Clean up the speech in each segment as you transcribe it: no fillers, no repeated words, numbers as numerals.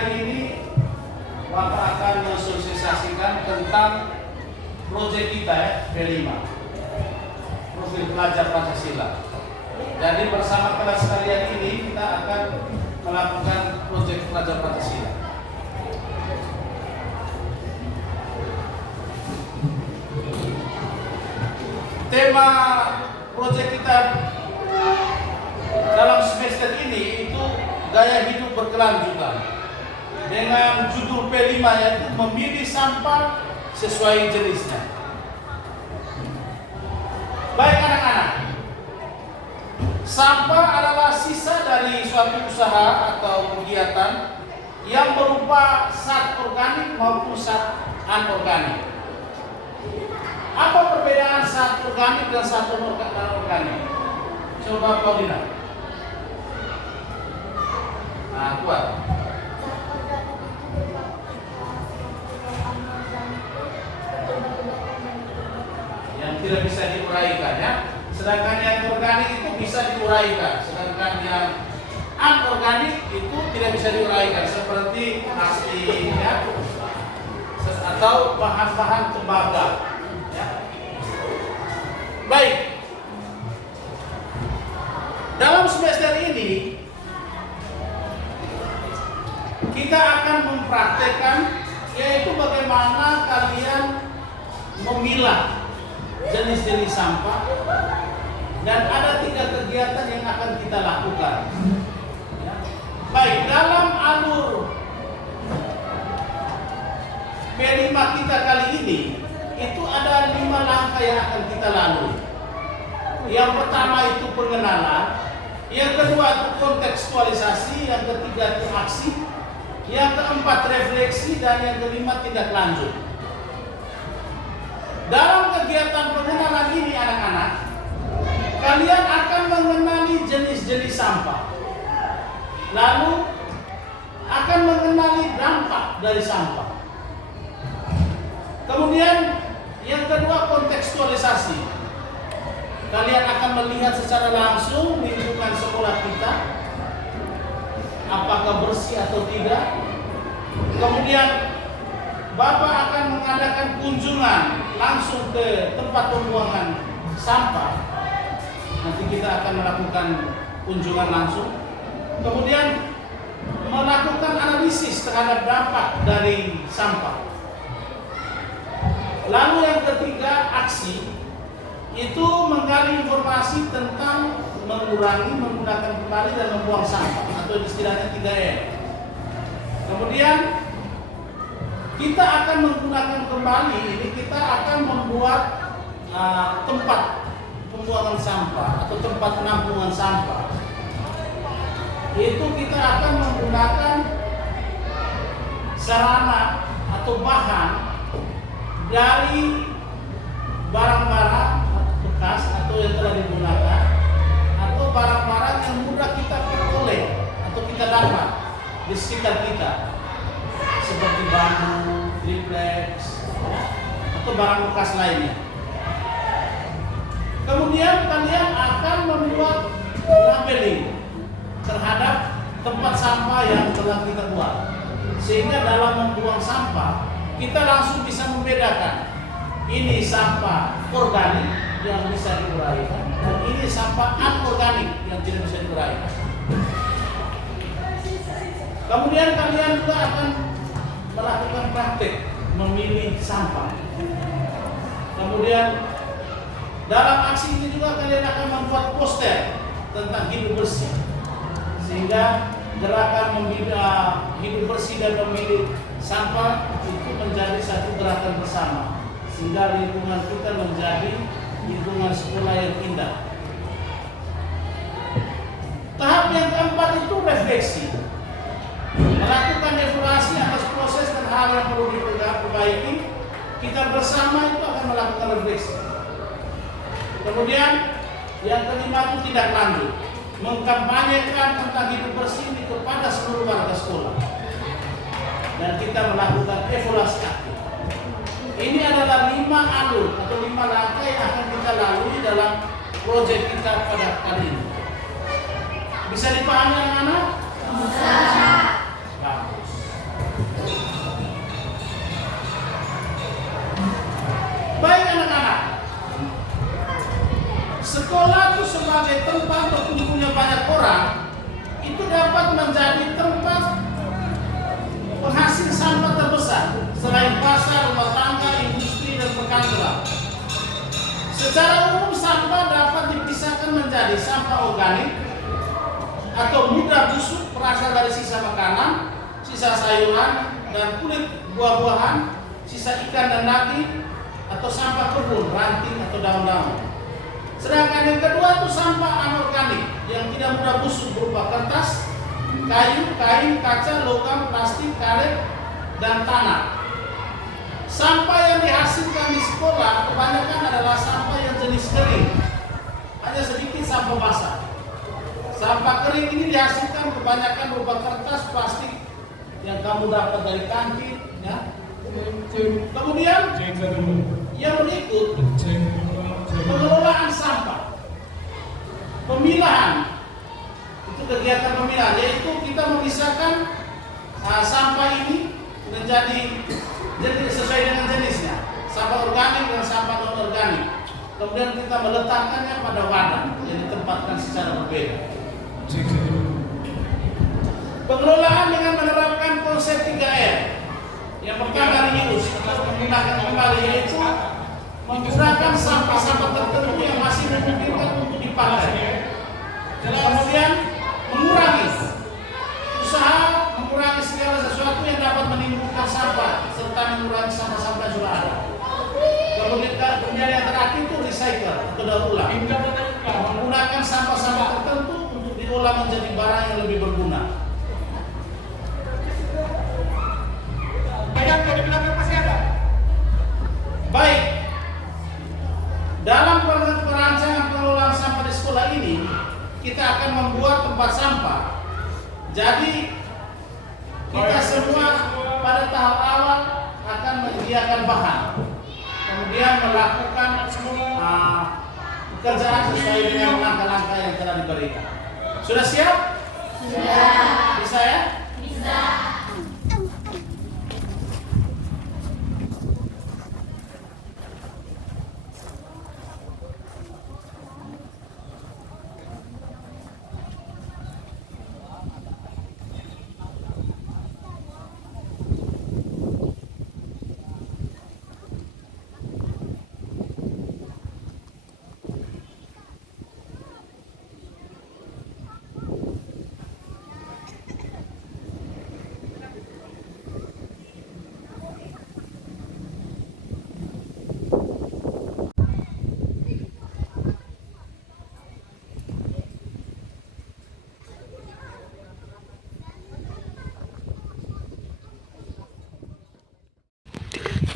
hari ini Bapak akan mensosialisasikan tentang proyek kita ya, P5 Profil Pelajar Pancasila. Jadi bersama kelas kalian ini kita akan melakukan proyek Pelajar Pancasila. Tema proyek kita dalam semester ini itu gaya hidup berkelanjutan dengan judul P5 yaitu memilih sampah sesuai jenisnya. Baik anak-anak, sampah adalah sisa dari suatu usaha atau kegiatan yang berupa zat organik maupun zat anorganik. Apa perbedaan zat organik dan zat anorganik? Coba kau lihat. Nah, kuat. Yang tidak bisa diuraikan ya. Sedangkan yang organik itu bisa diuraikan. Sedangkan yang anorganik itu tidak bisa diuraikan seperti nasi ya. Atau bahan-bahan tembaga. Ya. Baik. Dalam semester ini kita akan mempraktekkan yaitu bagaimana kalian memilah jenis-jenis sampah dan ada 3 kegiatan yang akan kita lakukan. Ya. Baik, dalam alur P5 kita kali ini itu ada 5 langkah yang akan kita lalui. Yang pertama itu pengenalan, yang kedua itu kontekstualisasi, yang ketiga itu aksi, yang keempat refleksi, dan yang kelima tindak lanjut. Dalam kegiatan pengenalan ini anak-anak, kalian akan mengenali jenis-jenis sampah. Lalu akan mengenali dampak dari sampah. Kemudian yang kedua kontekstualisasi. Kalian akan melihat secara langsung lingkungan sekolah kita, apakah bersih atau tidak. Kemudian Bapak akan mengadakan kunjungan langsung ke tempat pembuangan sampah. Nanti kita akan melakukan kunjungan langsung. Kemudian melakukan analisis terhadap dampak dari sampah. Lalu yang ketiga aksi, itu menggali informasi tentang mengurangi, menggunakan kembali, dan membuang sampah atau istilahnya 3M. Kemudian kita akan menggunakan kembali ini, kita akan membuat tempat pembuangan sampah atau tempat penampungan sampah. Itu kita akan menggunakan sarana atau bahan dari barang-barang bekas atau yang telah digunakan atau barang-barang yang mudah kita peroleh atau kita dapat di sekitar kita seperti bambu, triplex atau barang bekas lainnya. Kemudian kalian akan membuat labeling terhadap tempat sampah yang telah kita buat, sehingga dalam membuang sampah kita langsung bisa membedakan ini sampah organik yang bisa diuraikan dan ini sampah anorganik yang tidak bisa diuraikan. Kemudian kalian juga akan melakukan praktek memilih sampah. Kemudian dalam aksi ini juga kalian akan membuat poster tentang hidup bersih, sehingga gerakan memilih hidup bersih dan memilih sampah itu menjadi satu gerakan bersama, sehingga lingkungan kita menjadi lingkungan sekolah yang indah. Tahap yang keempat itu refleksi, melakukan evaluasi atas proses dan hal yang perlu diperbaiki. Kita bersama itu akan melakukan refleksi. Kemudian yang kelima itu tindak lanjut, mengkampanyekan tentang hidup bersih ini kepada seluruh warga sekolah, dan kita melakukan evaluasi aktif. Ini adalah 5 alur atau 5 langkah yang akan kita lalui dalam proyek kita pada kali ini. Bisa dipahami anak-anak? Bisa. Bagus. Baik anak-anak, sekolah itu sebagai tempat berkumpulnya banyak orang itu dapat menjadi tempat penghasil sampah terbesar selain pasar, rumah tangga, industri, dan perkantoran. Secara umum sampah dapat dipisahkan menjadi sampah organik atau mudah busuk berasal dari sisa makanan, sisa sayuran, dan kulit buah-buahan, sisa ikan dan daging, atau sampah kebun, ranting, atau daun-daun. Sedangkan yang kedua itu sampah anorganik yang tidak mudah busuk berupa kertas, kayu, kain, kaca, logam, plastik, karet, dan tanah. Sampah yang dihasilkan di sekolah kebanyakan adalah sampah yang jenis kering, hanya sedikit sampah basah. Sampah kering ini dihasilkan kebanyakan berupa kertas, plastik yang kamu dapat dari kantin, ya. Kemudian yang berikut pengelolaan sampah, pemilahan. Itu kegiatan pemilahan, yaitu kita memisahkan sampah ini menjadi sesuai dengan jenisnya, sampah organik dan sampah non organik. Kemudian kita meletakkannya pada wadah yang ditempatkan secara berbeda. Pengelolaan dengan menerapkan konsep 3R. Yang pertama reuse atau menggunakan kembali, yaitu menggunakan sampah-sampah tertentu yang masih memungkinkan untuk dipakai. Kemudian mengurangi segala sesuatu yang dapat menimbulkan sampah serta mengurangi sampah-sampah yang sudah ada. Kemudian yang terakhir itu recycle atau daur ulang. Menggunakan sampah-sampah tertentu untuk diolah menjadi barang yang lebih berguna. Baik, dalam perancangan pengelolaan sampah di sekolah ini, kita akan membuat tempat sampah. Jadi kita semua pada tahap awal akan menyediakan bahan, kemudian melakukan pekerjaan sesuai dengan langkah-langkah yang telah diberikan. Sudah siap? Sudah. Bisa ya? Bisa.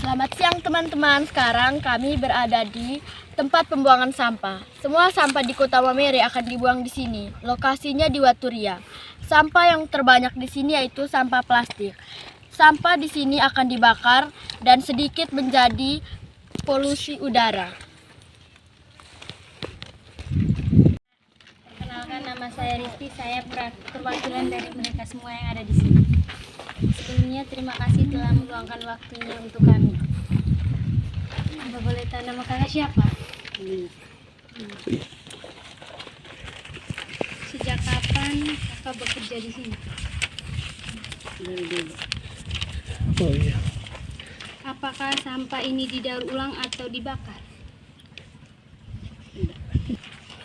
Selamat siang teman-teman, sekarang kami berada di tempat pembuangan sampah. Semua sampah di Kota Maumere akan dibuang di sini. Lokasinya di Waturia. Sampah yang terbanyak di sini yaitu sampah plastik. Sampah di sini akan dibakar dan sedikit menjadi polusi udara. Perkenalkan, nama saya Rizky, saya perwakilan dari mereka semua yang ada di sini. Sebelumnya terima kasih telah meluangkan waktunya untuk kami. Apa boleh tahu nama kakak siapa? Sejak kapan kakak bekerja di sini? Oh iya. Apakah sampah ini didaur ulang atau dibakar?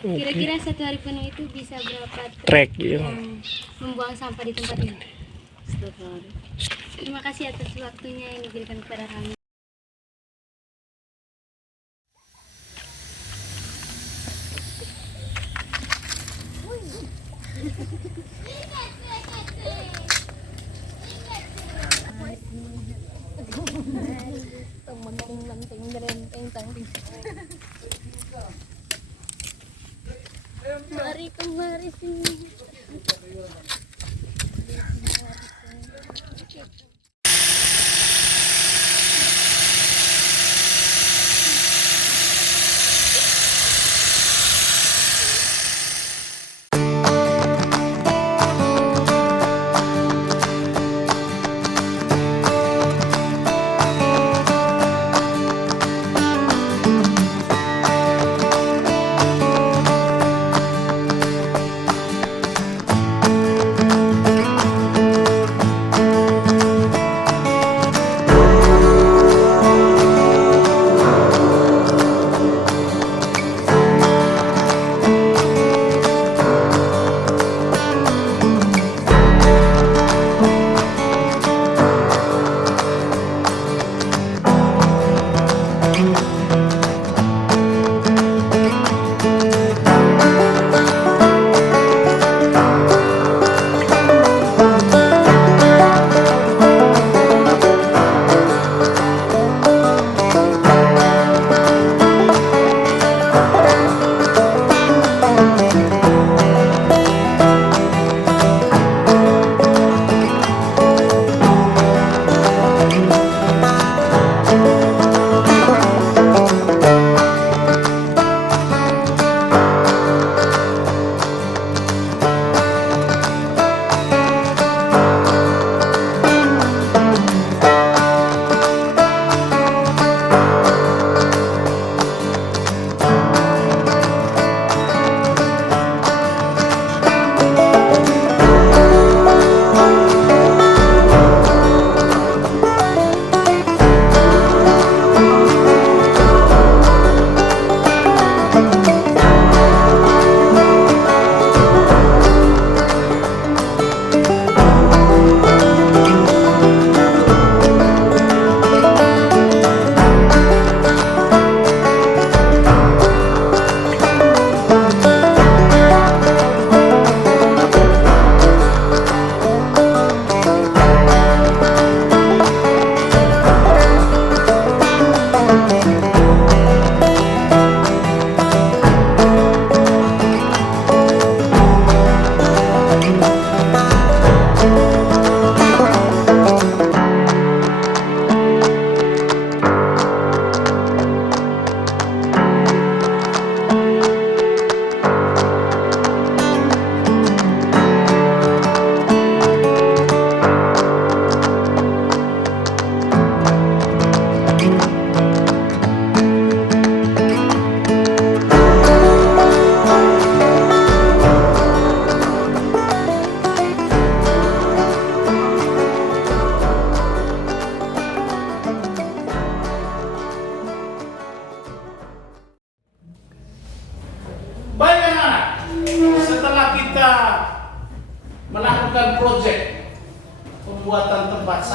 Kira-kira satu hari penuh itu bisa berapa Trek ya. yang membuang sampah di tempat ini? Terima kasih atas waktunya yang diberikan kepada kami. Mari kemari sini.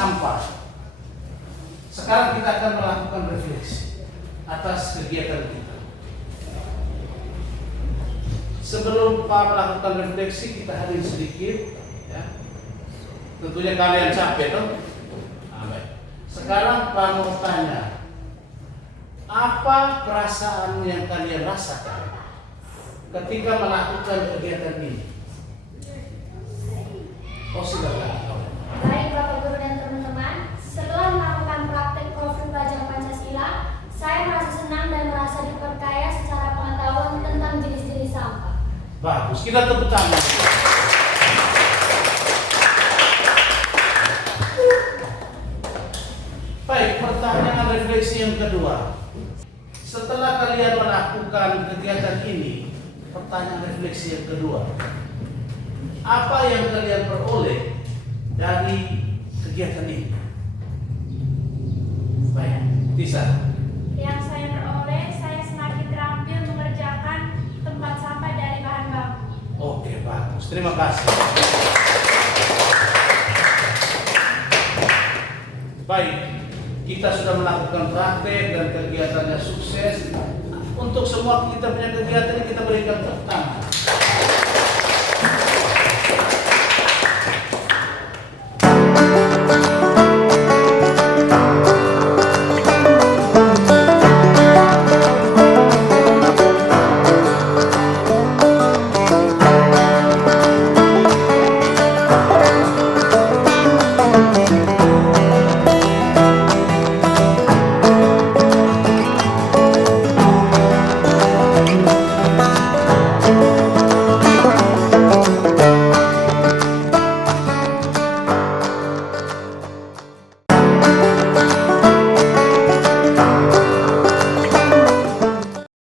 sampah. Sekarang kita akan melakukan refleksi atas kegiatan kita. Sebelum Pak melakukan refleksi, kita hadir sedikit. Ya. Tentunya kalian capek toh? Nah, baik. Sekarang Pak mau tanya, apa perasaan yang kalian rasakan ketika melakukan kegiatan ini? Oh, silakan. Baik Bapak Guru dan teman-teman, setelah melakukan praktek profil pelajar Pancasila, saya merasa senang dan merasa diperkaya secara pengetahuan tentang jenis-jenis sampah. Bagus, kita tepuk tangan. Baik, pertanyaan refleksi yang kedua. Setelah kalian melakukan kegiatan ini, pertanyaan refleksi yang kedua. Apa yang kalian peroleh dari kegiatan ini? Baik, Tisa. Yang saya peroleh, saya semakin terampil mengerjakan tempat sampah dari bahan baku. Oke, bagus. Terima kasih. Baik, kita sudah melakukan praktek dan kegiatannya sukses. Untuk semua kita punya kegiatan ini kita berikan tepuk tangan.